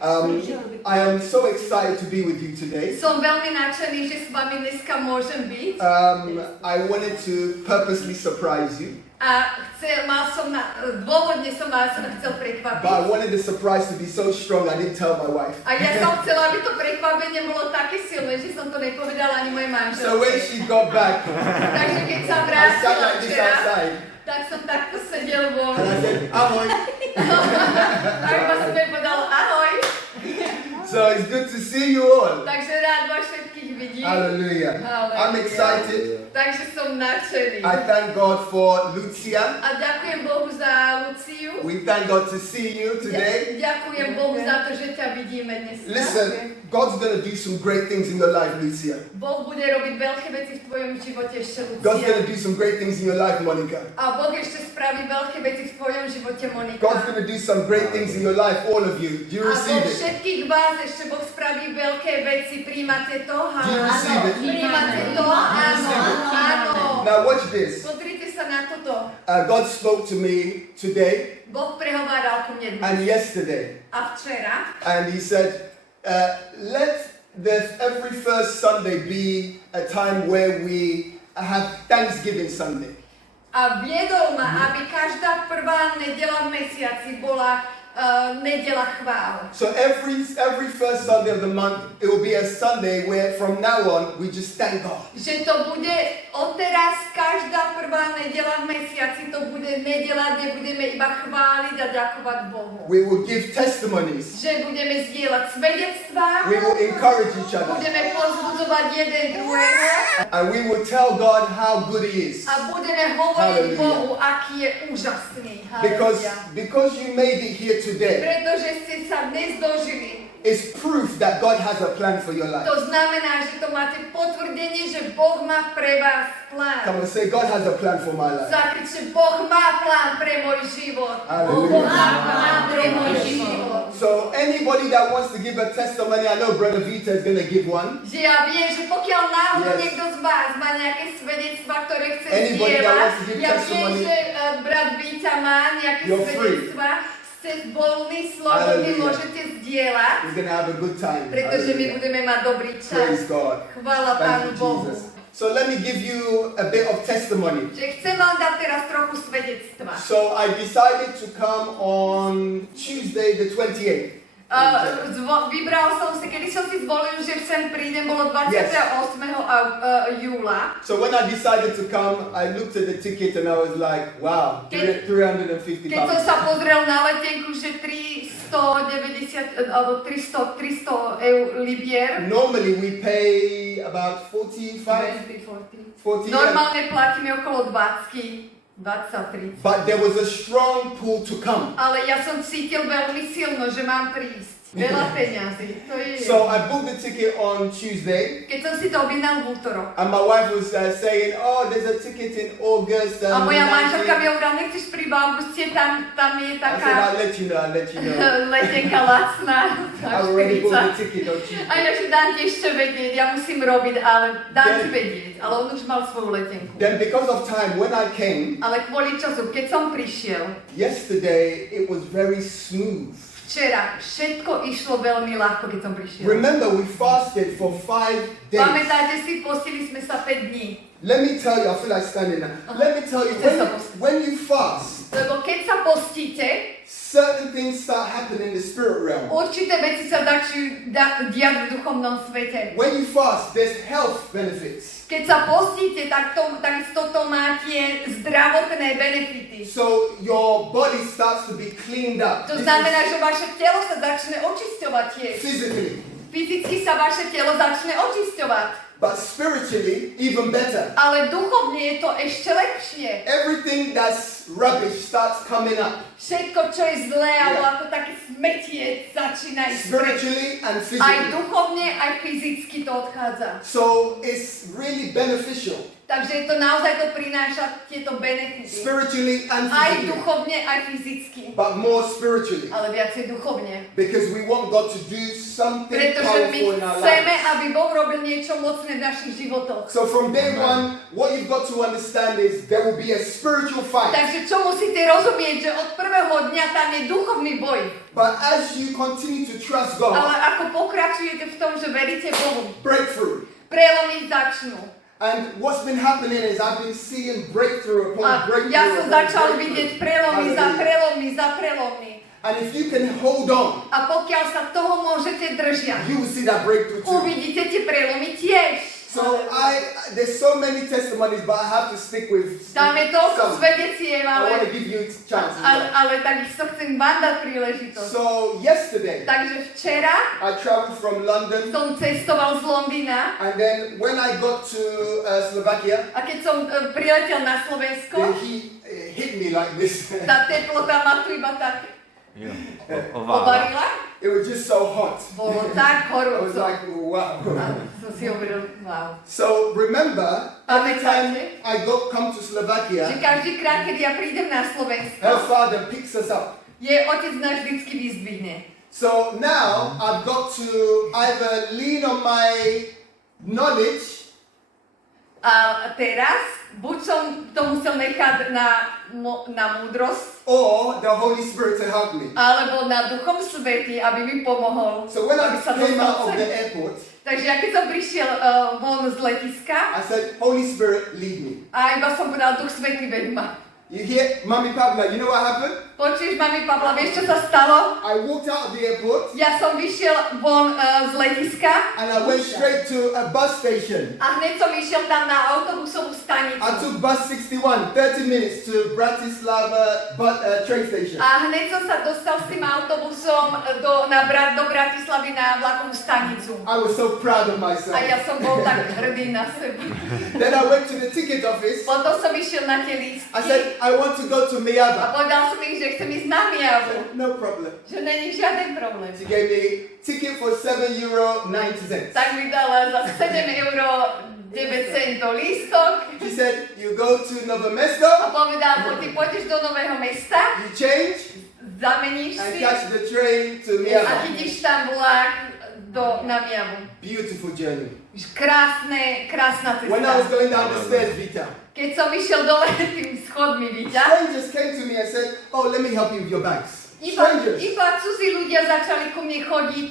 I am so excited to be with you today. Som veľmi nadšený, že s vami dneska môžem byť. I wanted to purposely surprise you. A dôvodne som vás chcel prekvapiť. But I wanted the surprise to be so strong I didn't tell my wife. A ja som chcela, aby to prekvapenie bolo také silné, že som to nepovedala ani mojej manželke. So when she got back, Takže keď sa I sat vrátila like this včera, outside. tak som takto sedel von. And I said, ahoy. A iba som jej povedal ahoj. So it's good to see you all. Takže rád vás všetkých vidím. Hallelujah. I'm excited. Takže som nadšený. I thank God for Lucia. A ďakujem Bohu za Luciu. We thank God to see you today. Ďakujem Bohu za to, že ťa vidíme dnes. Listen, God's going to do some great things in your life, Lucia. Boh bude robiť veľké veci v tvojom živote ešte, God's going Lucia. to do some great things in your life, Monica. A Boh ešte spraví veľké veci v tvojom živote, Monika. God's going to do some great things in your life, all of you. Do you A receive vo it? všetkých vás ešte Boh spraví veľké veci. Príjmate to? Do you receive it? Príjmate to? Áno. Áno. Now watch this. Pozrite sa na toto. God spoke to me today Boh prehováral ku mne and dnes yesterday. a včera. And he said, let every first Sunday be a time where we have Thanksgiving Sunday. A viedol ma, aby každá prvá nedeľa v mesiaci bola nedeľa chvál. So every first Sunday of the month, it will be a Sunday where from now on we just thank God. Že to bude odteraz každá prvá nedeľa v mesiaci, to bude nedeľa, kde budeme iba chváliť a ďakovať Bohu. We will give testimonies. Že budeme zdieľať svedectvá, We will encourage each other. budeme povzbudzovať jeden druhého And we will tell God how good He is. a budeme hovoriť Bohu, aký je úžasný. Because you made it here today, Pretože ste sa dnes dožili. it's proof that God has a plan for your life. To znamená, že to máte potvrdenie, že Boh má pre vás plán. Come on, say, God has a plan for my life. Zakrič, že Boh má plán pre môj život. Hallelujah. Boh má plán pre môj život. So anybody that wants to give a testimony, I know Brother Vita is going to give one. Že ja viem, že pokiaľ náhodou Yes. niekto z vás má nejaké svedectvá, ktoré chce Anybody that zdieľať, wants to give ja viem, testimony, že brat Víťa má nejaké you're free. svedectvá, ste voľní, slobodní, Hallelujah. môžete zdieľať, We're going to have a good time. pretože my Hallelujah. budeme mať dobrý čas. Praise God. Chvála Thank Pánu you, Bohu. Jesus. So let me give you a bit of testimony. Že chcem vám dať teraz trochu svedectva. So I decided to come on Tuesday the 28th. Vybral som si, kedy som si zvolil, že sem prídem, bolo 28. júla. So when I decided to come, I looked at the ticket and I was like, wow, 350 Keď som pounds. sa pozrel na letenku, že 390 alebo 300 libier. Normally we pay about 45, 40. Normálne platíme okolo 20-30. But there was a strong pull to come. Ale ja som cítil veľmi silno, že mám prísť. Veľa peňazí, to je. So I booked the ticket on Tuesday. Keď som si to objednal v útorok. And my wife was saying, oh, there's a ticket in August. A moja 19th." manželka mi hovorila, nechceš prísť v auguste, tam je I said, taká I'll let you know. letenka lacná. I already booked the ticket on Tuesday. A ináč dám ti ešte vedieť, ja musím robiť, ale dám ti vedieť. Ale on už mal svoju letenku. Then because of time, when I came, Ale kvôli času, keď som prišiel, yesterday it was very smooth. včera všetko išlo veľmi ľahko, keď som prišiel. Remember, we fasted for 5 days. Pamätáte si, postili sme sa 5 dní. Let me tell you, I feel like standing now. Let me tell you, when you fast, Lebo keď sa postíte, certain things start happening in the spirit realm. určité veci sa začnú diať v duchovnom svete. When you fast, there's health benefits. Keď sa postíte, tak z toto máte zdravotné benefity. So your body starts to be cleaned up. To This znamená, is že vaše telo sa začne očisťovať tiež. physically. Fyzicky sa vaše telo začne očisťovať. But spiritually, even better. Ale duchovne je to ešte lepšie. Everything that's rubbish starts coming up. Všetko, čo je zlé, alebo ako také smetie, začína ísť preč. Spiritually and Aj physically. duchovne, aj fyzicky to odchádza. So it's really beneficial. Takže to naozaj to prináša tieto benefity. Spiritually and Aj physically. duchovne, aj fyzicky. But more spiritually. Ale viacej duchovne. Because we want God to do something Pretože my powerful in our chceme, lives. aby Boh robil niečo mocné v našich životoch. So from day one, what you've got to understand is there will be a spiritual fight. Takže čo musíte rozumieť, že od prvého dňa tam je duchovný boj. But as you continue to trust Ale God, ako pokračujete v tom, že veríte Bohu, breakthrough. prelomy začnú. And what's been happening is I've been seeing breakthrough A upon breakthrough. ja som upon začal breakthrough. vidieť prelomy za Hallelujah. prelomy za prelomy. And if you can hold on, A pokiaľ sa toho môžete držať, you will see that breakthrough too. uvidíte tie prelomy tiež. So there's so many testimonies, but I have to stick with Tam je toľko some. svedectiev, I want to ale, give you chances. ale takisto chcem vám dať príležitosť. So yesterday, Takže včera I traveled from London, som cestoval z Londýna and then when I got to Slovakia, a keď som priletel na Slovensko, the heat hit me like this. tá teplota ma tu iba tak Jo. obarila. It was just so hot. Bolo tak I was horúco. like, wow. A som si hovoril, wow. So remember, every time Pamätáte, I come to že Slovakia, každý krát, keď ja prídem na Slovensko, her father picks us up. je otec náš vždycky vyzdvihne. So now I've got to either lean on my knowledge A teraz, buď som to musel nechať na múdrosť, or the Holy Spirit to help me. alebo na Duchom Svätý, aby mi pomohol. So when I aby sa came dostal out of sem. the airport, Takže ja keď som prišiel von z letiska, I said, Holy Spirit, lead me. a iba som povedal, Duch Svätý, veď ma. You hear, Mommy Pabla, you know what happened? Počuješ, mami Pavla, vieš, čo sa stalo? I walked out of the airport Ja som vyšiel von z letiska and I went straight to a bus station. a hneď som išiel tam na autobusovú stanicu. I took bus 61, 30 minutes to Bratislavy train station. A hneď som sa dostal s tým autobusom do Bratislavy na vlakovú stanicu. I was so proud of myself. A ja som bol tak hrdý na seba. Then I went to the ticket office. Potom som išiel na tie lístky I said, I want to go to a Myjavy. povedal som im, že chcem ísť na Myjavu. No problem. Že není žiaden problém. She gave me ticket for €7.90. Tak mi dala za 7,09 € lístok She said, you go to Novo Mesto, a povedal, ty pôjdeš do Nového mesta, you change, zameníš and si catch the train to a Myjavy. chytíš tam vlak na Myjavu. Beautiful journey. Krásna When I was cesta. going down the stairs, Vita, Keď som išiel dole tými schodmi, Víťa, strangers came to me and said, oh, let me help you with your bags. Strangers. iba cudzí ľudia začali ku mne chodiť.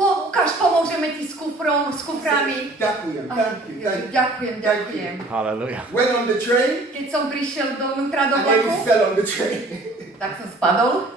Ukáž, pomôžeme ti s kuframi. Ďakujem, thank you, thank you. Ďakujem. Hallelujah. Went on the train, Keď som prišiel dovnútra do and then we vlaku, fell on the train. tak som spadol.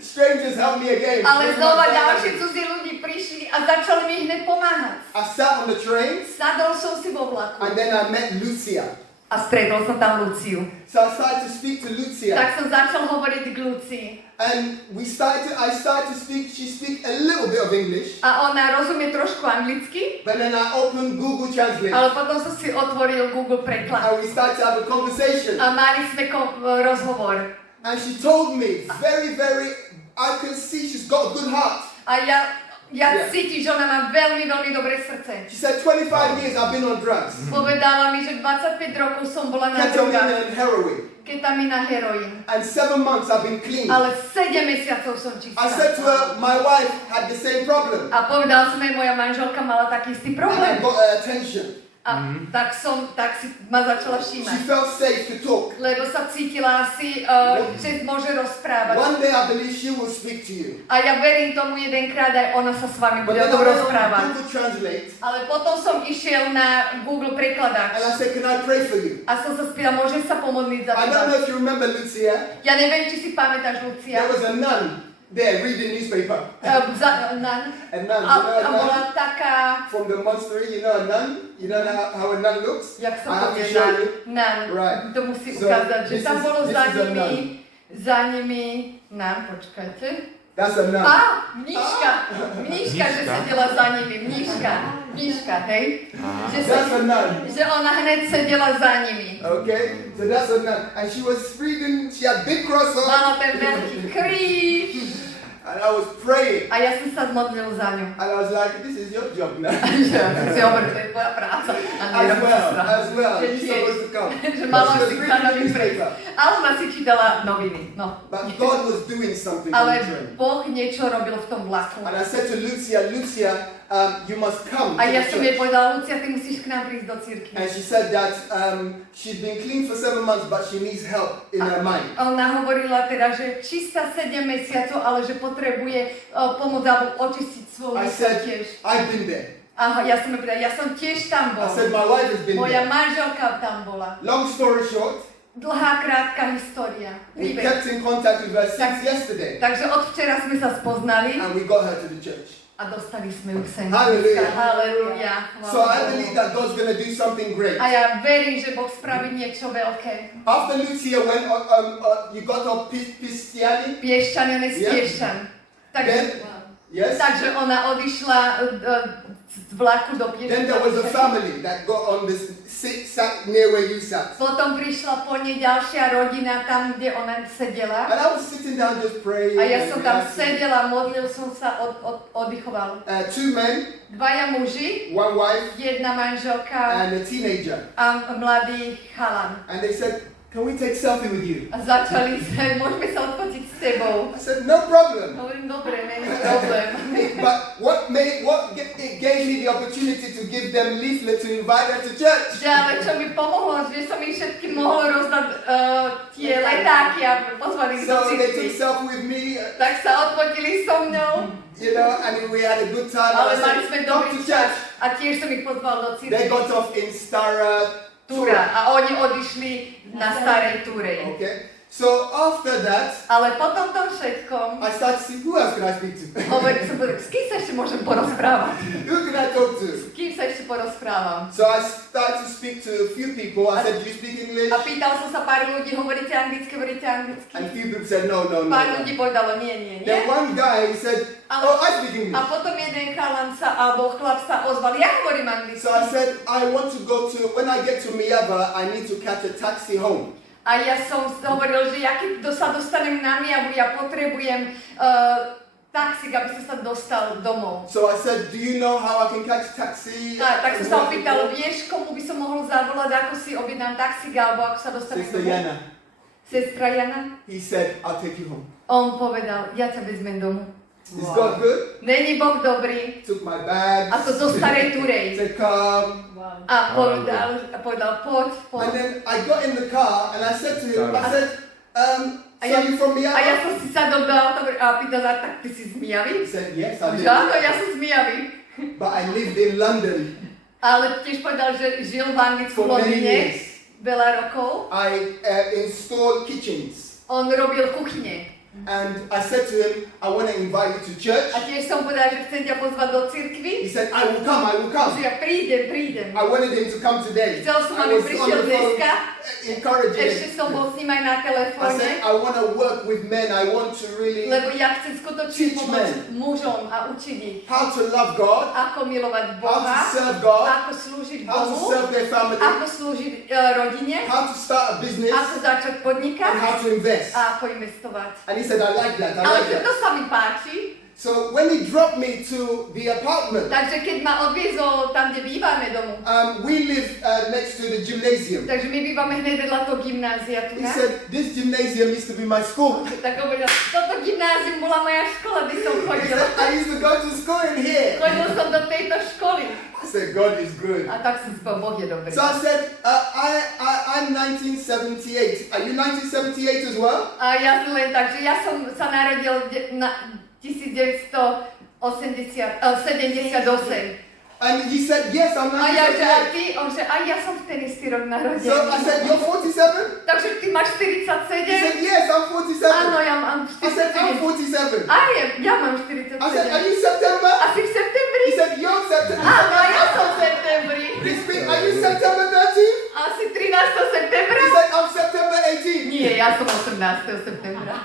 Strangers helped me again. Ale With my znova bag. ďalší cudzí ľudí prišli a začali mi hneď pomáhať. I sat on the train, Sadol som si vo vlaku and then I met Lucia. a stretol som tam Luciu. So I started to speak to Lucia, Tak som začal hovoriť k Lucii. and I started to speak. She speak a little bit of English, A ona rozumie trošku anglicky, but then I opened Google Translate, ale potom som si otvoril Google preklad. and we started to have a conversation. A mali sme rozhovor. And she told me I can see she's got a good heart. A ja Yeah. cítim, že ona má veľmi, veľmi dobré srdce. She said 25 years I've been on drugs, Povedala mi, že 25 rokov som bola na ketamine drogách, and heroin, ketamín a heroín. and 7 months I've been clean. Ale 7 mesiacov som I čistá. said to her, my wife had the same problem, A povedal som jej, moja manželka mala taký istý and I problém. got her attention. A tak si ma začala She všímať. felt safe to talk. Lebo sa cítila asi, že môže rozprávať. One day I believe she will speak to you. A ja verím tomu jedenkrát, aj ona sa s vami But bude then o tom I went on rozprávať. Google Translate, Ale potom som išiel na Google prekladač and I said, can I pray for you? a som sa spýtal, môžem sa pomodliť za I don't teba. know if you remember Lucia. Ja neviem, či si pamätáš, Lucia. There was a nun there reading newspaper. A A nun, you know a nun? bola taká, From the monastery, you know a nun? You don't know how a nun looks? jak I sa have to povie, show you. nan. Right. To musí So, ukázať, že this tam is- bolo this za is a nimi, počkajte. That's a nun. Mníška, že Mníška? sedela za nimi, mníška, hej? Aha. Že, That's a nun. že ona hneď sedela za nimi. Okay? So that's a nun. And she was reading, she had big cross on. Mala ten veľký kríž And I was praying. A ja som sa modlil za ňu. And I was like, this is your job now. Že si hovoril, to je tvoja práca. As well. You're supposed to come. Že mala But she si was sa na reading vyprieť. newspaper. A ona si čítala noviny. No. But God was doing something on Ale the train. Boh niečo robil v tom vlaku. And I said to Lucia, you must come A to ja the som jej church. povedala, Lucia, ty musíš k nám prísť do cirkvi. And she said that she's been clean for 7 months, but she needs help in her mind. Ona hovorila teda, že čistá 7 mesiacov, ale že potrebuje pomôcť alebo očistiť svoju I mysľ said, tiež. I've been there. Aha, ja som jej povedala, ja som tiež tam I bol. said, my wife has been Moja there. manželka tam bola. Long story short, Dlhá, krátka história. we Príbeh. kept in contact with her since yesterday. Takže od včera sme sa spoznali And we got her to the church. a dostali sme ju sem. Hallelujah. Halleluja. So I believe that God's going to do something great. A ja verím, že Boh spraví niečo veľké. After Lucia went, you got her Pistiani? Piešťan, on je z Yeah. Piešťan. Takže, Yes? takže ona odišla z vlaku do Then there was a Piešťan. family that got on this sat near where you sat. Potom prišla po nej ďalšia rodina tam, kde ona sedela. And I was sitting down just praying. A ja som tam and sedela, modlil som sa, oddychoval. 2 men, Dvaja muži, one wife, jedna manželka and a teenager. a mladý chalan. And they said, can we take selfie with you? A začali sa, môžeme sa odfotiť s tebou. I said, no problem. Hovorím, dobre, není problém. But it gave me the opportunity to give them leaflet to invite them to church. Že ale čo mi pomohlo, že som ich všetkým mohol rozdať tie letáky a pozvali ich do So they took cirkvi. selfie with me, Tak sa odfotili so mnou, you know, and we had a good time. ale And I mali said, sme come dobrý to čas. church. A tiež som ich pozval do They cirkvi. got off in Stara. Túra. A oni odišli na starej Túrej. Okay. So after that, Ale po tomto všetkom, I started to see who else can I speak to? hovorím som, s kým sa ešte môžem porozprávať? Who can I talk to? S kým sa ešte porozprávam? So I started to speak to a few people. I said, do you speak English? A pýtal som sa pár ľudí, hovoríte anglicky? And a few people said, no. Pár ľudí povedalo, nie. Then one guy, he said, oh, I speak A English. potom jeden chalan sa, alebo chlap sa ozval, ja hovorím anglicky. So I said, I want to go to, when I get to Myjavy, I need to catch a taxi home. A ja som hovoril, že ja keď sa dostanem na Myjavu, ja potrebujem taxík, aby som sa dostal domov. So I said, do you know how I can catch a taxi? Tak som sa opýtal, vieš, komu by som mohol zavolať, ako si objednám taxík, alebo ako sa dostanem Sister domov? Yana. Sestra Jana? He said, I'll take you home. On povedal, ja ťa vezmem domov. Is God good? Není Boh dobrý? Took my bags. A to do starej Túrej. Said, come. A povedal, poď. And then I got in the car and I said to him, I said, so you from A ja Myjavy? som si sadol do auta a pýtal sa, tak ty si z Myjavy? He said, yes, I Že did. áno, ja som z Myjavy. But I lived in London Ale tiež povedal, že žil v Anglicku, v for many Londýne years. veľa rokov. I installed kitchens. On robil kuchyne. And I said to him, I want to invite you to church. A tiež som povedal, že chcem ťa pozvať do cirkvi. He said, I will come. Že ja prídem. I wanted him to come today. Chcel som, I aby was on prišiel the phone dneska. encouraging Ešte him. som bol s ním aj na I telefóne. said, I want to work with men. I want to really Lebo ja chcem skutočne Teach pomôcť men. mužom a učiť ich, how to love God, ako milovať how to Boha, serve God, ako slúžiť how to Bohu, serve their family, ako slúžiť rodine, how to start a business, ako začať podnikať and how to invest. a ako investovať. And he said, I like that. I Ale like to that. sa mi páči. So when he dropped me to the apartment, Takže keď ma odviezol tam, kde bývame domu, we live next to the gymnasium. takže my bývame hneď vedľa toho gymnázia tu He na. said, this gymnasium used to be my school. Tak hovoril, toto gymnázium bola moja škola, kde som He chodil. said, I used to go to school in here. Chodil som do tejto školy. I said, God is good. A tak som si povedal, Boh je dobrý. So I said, I'm 1978. Are you 1978 as well? A ja len tak, že ja som sa narodil na 1978. And he said, yes, I'm A ja, že a 1978. ty? On že, a ja som v ten istý rok narodený. So I said, you're 47? Takže ty máš He 47? said, yes, I'm 47. Áno, ja mám I said, I'm 47. 47. Ja mám 47. I said, are you September? Asi v septembri? He said, you're September. Áno, ja som v septembri. Are you September 13? Asi 13. septembra? He said, I'm September 18. Nie, ja som 18. septembra.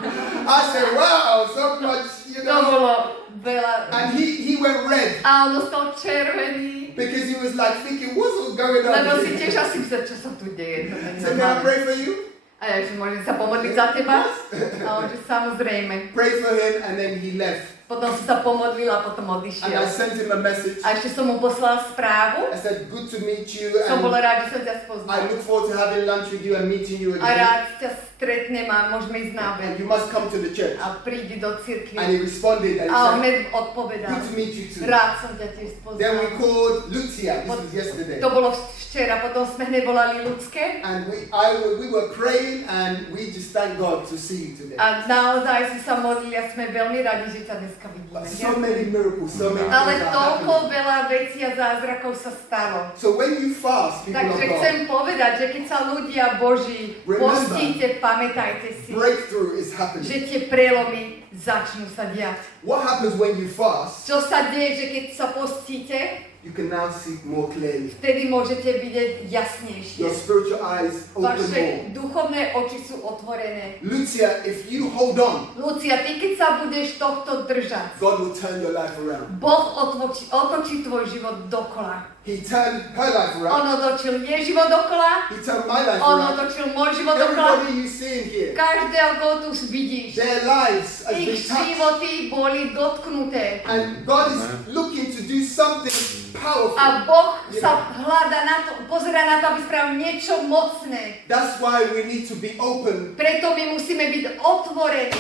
I said, wow, so much, you To know. bolo veľa. And he went red A on ostal červený. because he was like thinking, what's going on Lebo si here? tiež asi myslel, čo sa tu deje. To není So can I normálne. pray for you? A A ja, že môžem sa pomodliť za teba? A on, že samozrejme. Prayed for him and then he left. Potom som sa pomodlila a potom And I odišiel. sent him a message. A ešte som mu poslala správu. I said, good to meet you, Som bol and rád, že som ťa I spoznal. look forward to having lunch with you and meeting you A again. rád ťa stretnem a môžeme ísť na obed. And you must come to the church. A prídi do cirkvi. And he responded and A on he said, hneď odpovedal. good to meet you too. Rád som ťa tiež Then we spoznal. called Lucia. This was yesterday. To bolo včera, potom sme hneď volali ľudské. And we were praying and we just thank God to see you today. A naozaj si sa modlili a sme veľmi radi, že ťa dneska vidíme. But so many miracles, so many Ale things are toľko happening. veľa vecí a zázrakov sa stalo. So when you fast, people Takže of God, chcem povedať, že keď sa ľudia Boží Remember, postíte, pamätajte si, breakthrough is že happening. tie prelomy začnú sa diať. What happens when you fast? Čo sa deje, že keď sa postíte, You can now see more clearly. vtedy môžete vidieť jasnejšie. Your spiritual eyes open more. Vaše duchovné oči sú otvorené. Lucia, if you hold on, Lucia, ty keď sa budeš tohto držať, God will turn your life around. Boh otočí tvoj život dokola. He turned her life On around. otočil jej život dokola, He turned my life on around. otočil môj život dokola. Everybody you see in here, Každého, koho tu vidíš, their lives have been ich touched. životy boli dotknuté. And God is looking to do something powerful. A Boh sa hľada na to, pozerá na to, aby spravil niečo mocné. That's why we need to be open Preto my musíme byť otvorení